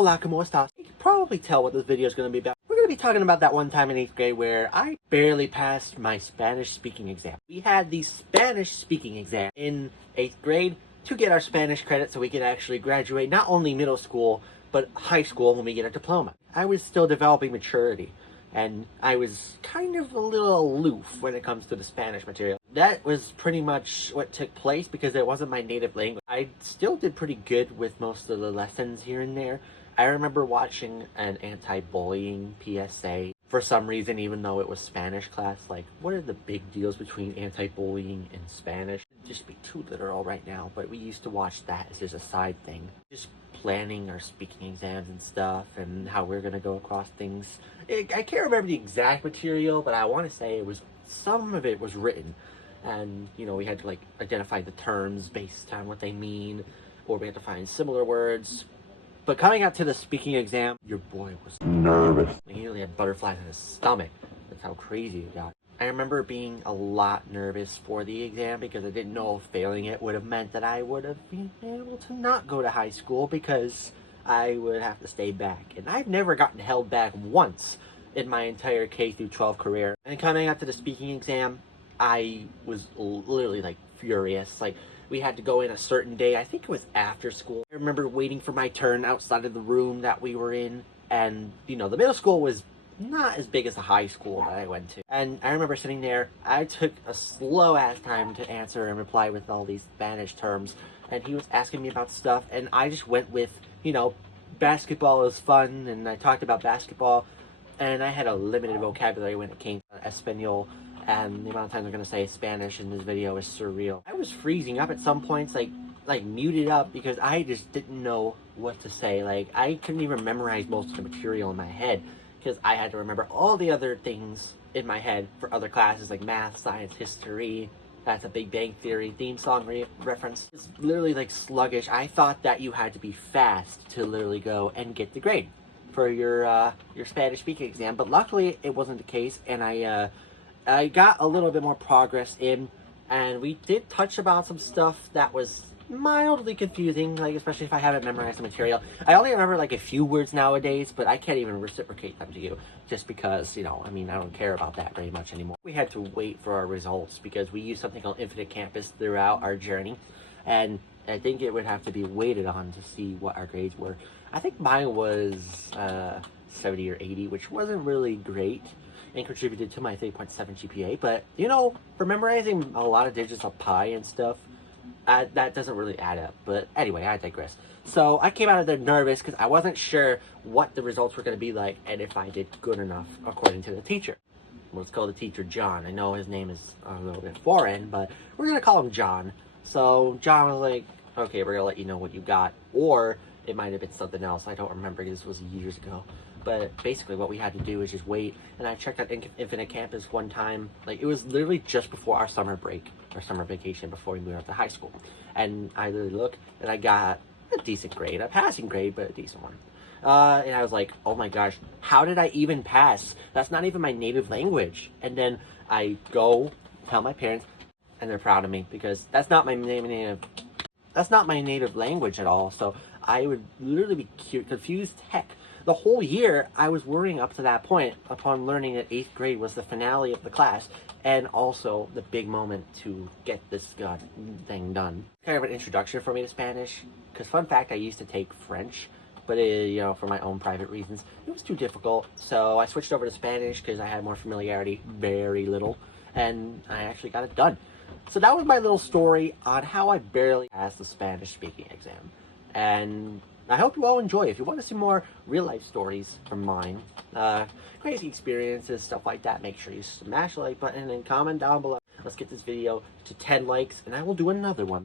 Hola, ¿cómo estás? You can probably tell what this video is going to be about. We're going to be talking about that one time in 8th grade where I barely passed my Spanish speaking exam. We had the Spanish speaking exam in 8th grade to get our Spanish credit so we could actually graduate not only middle school, but high school when we get a diploma. I was still developing maturity, and I was kind of a little aloof when it comes to the Spanish material. That was pretty much what took place because it wasn't my native language. I still did pretty good with most of the lessons here and there. I remember watching an anti-bullying PSA for some reason, even though it was Spanish class. Like, what are the big deals between anti-bullying and Spanish? Just be too literal right now, but we used to watch that as just a side thing. Just planning our speaking exams and stuff and how we're gonna go across things. I can't remember the exact material, but I want to say some of it was written, and you know, we had to like identify the terms based on what they mean, or we had to find similar words. But coming up to the speaking exam, your boy was nervous. He nearly had butterflies in his stomach. That's how crazy it got. I remember being a lot nervous for the exam because I didn't know if failing it would have meant that I would have been able to not go to high school because I would have to stay back. And I've never gotten held back once in my entire K through 12 career. And coming up to the speaking exam, I was literally like furious. Like, we had to go in a certain day. I think it was after school. I remember waiting for my turn outside of the room that we were in. And, you know, the middle school was not as big as the high school that I went to. And I remember sitting there. I took a slow-ass time to answer and reply with all these Spanish terms. And he was asking me about stuff. And I just went with, you know, basketball is fun. And I talked about basketball. And I had a limited vocabulary when it came to Espanol. And the amount of times I'm going to say Spanish in this video is surreal. I was freezing up at some points, like muted up, because I just didn't know what to say. Like, I couldn't even memorize most of the material in my head because I had to remember all the other things in my head for other classes like math, science, history. That's a Big Bang Theory theme song reference. It's literally like sluggish. I thought that you had to be fast to literally go and get the grade for your Spanish speaking exam, but luckily it wasn't the case, and I got a little bit more progress in, and we did touch about some stuff that was mildly confusing, like especially if I haven't memorized the material. I only remember like a few words nowadays, but I can't even reciprocate them to you just because, you know, I mean, I don't care about that very much anymore. We had to wait for our results because we used something called Infinite Campus throughout our journey, and I think it would have to be weighted on to see what our grades were. I think mine was 70 or 80, which wasn't really great and contributed to my 3.7 GPA, but you know, for memorizing a lot of digits of pi and stuff, that doesn't really add up. But anyway, I digress. So I came out of there nervous because I wasn't sure what the results were going to be like and if I did good enough according to the teacher. Let's call the teacher John. I know his name is a little bit foreign, but we're going to call him John. So John was like, okay, we're going to let you know what you got, or it might have been something else. I don't remember because this was years ago. But basically what we had to do was just wait. And I checked out Infinite Campus one time. Like, it was literally just before our summer break, our summer vacation, before we moved out to high school. And I literally looked, and I got a decent grade, a passing grade, but a decent one. And I was like, oh my gosh, how did I even pass? That's not even my native language. And then I go tell my parents, and they're proud of me because that's not my native language at all. So I would literally be confused heck. The whole year, I was worrying up to that point upon learning that 8th grade was the finale of the class and also the big moment to get this thing done. Kind of an introduction for me to Spanish, because fun fact, I used to take French, but you know, for my own private reasons, it was too difficult. So I switched over to Spanish because I had more familiarity, very little, and I actually got it done. So that was my little story on how I barely passed the Spanish speaking exam. And I hope you all enjoy. If you want to see more real-life stories from mine, crazy experiences, stuff like that, make sure you smash the like button and comment down below. Let's get this video to 10 likes, and I will do another one.